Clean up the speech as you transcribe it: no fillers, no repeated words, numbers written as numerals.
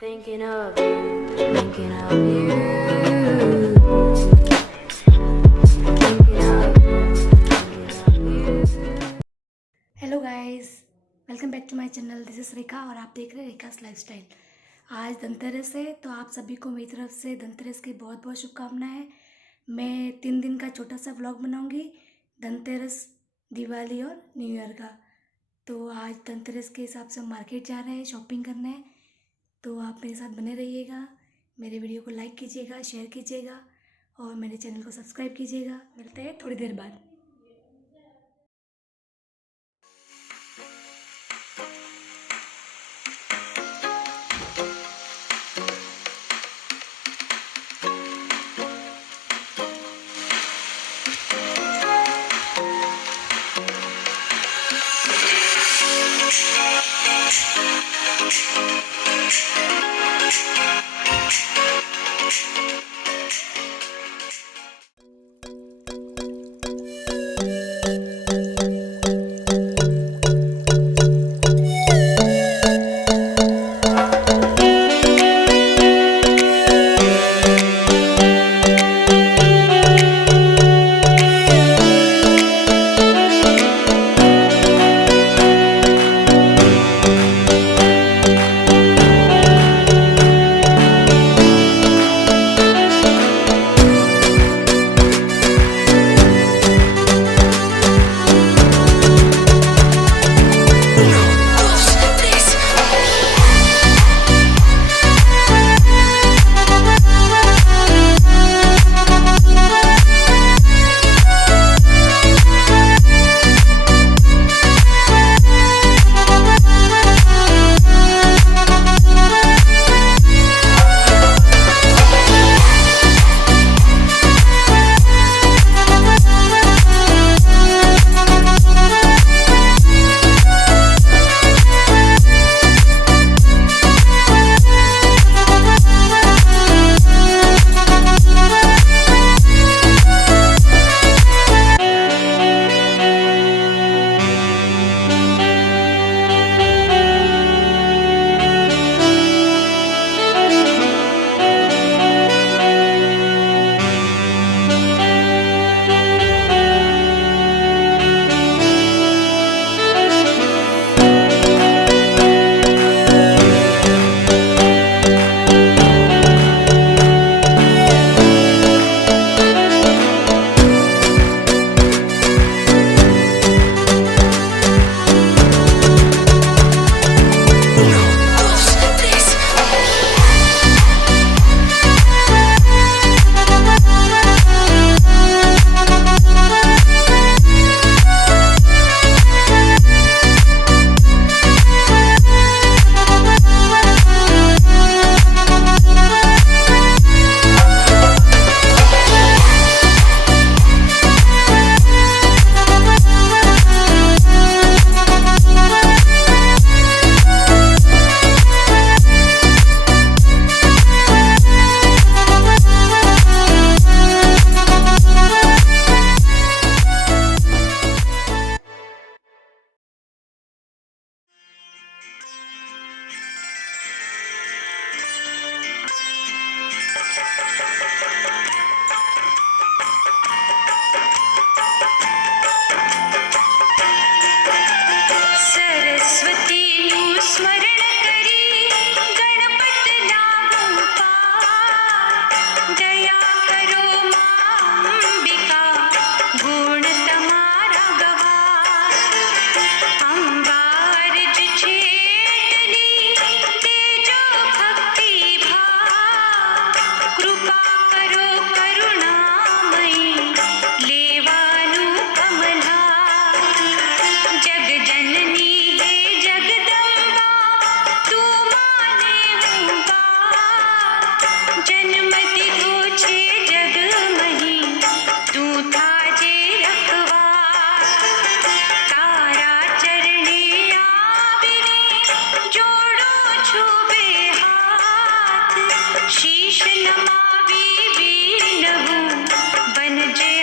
Thinking of you, thinking of you, thinking of you. Hello guys, welcome back to my channel. This is रेखा और आप देख रहे हैं रेखास lifestyle. आज धनतेरस है तो आप सभी को मेरी तरफ से धनतेरस की बहुत बहुत शुभकामनाएं। मैं 3 दिन का छोटा सा व्लॉग बनाऊंगी, धनतेरस, दिवाली और न्यू ईयर का। तो आज धनतेरस के हिसाब से हम मार्केट जा रहे हैं शॉपिंग करने। तो आप मेरे साथ बने रहिएगा, मेरे वीडियो को लाइक कीजिएगा, शेयर कीजिएगा और मेरे चैनल को सब्सक्राइब कीजिएगा। मिलते हैं थोड़ी देर बाद। शीश नमावी वीर बन जे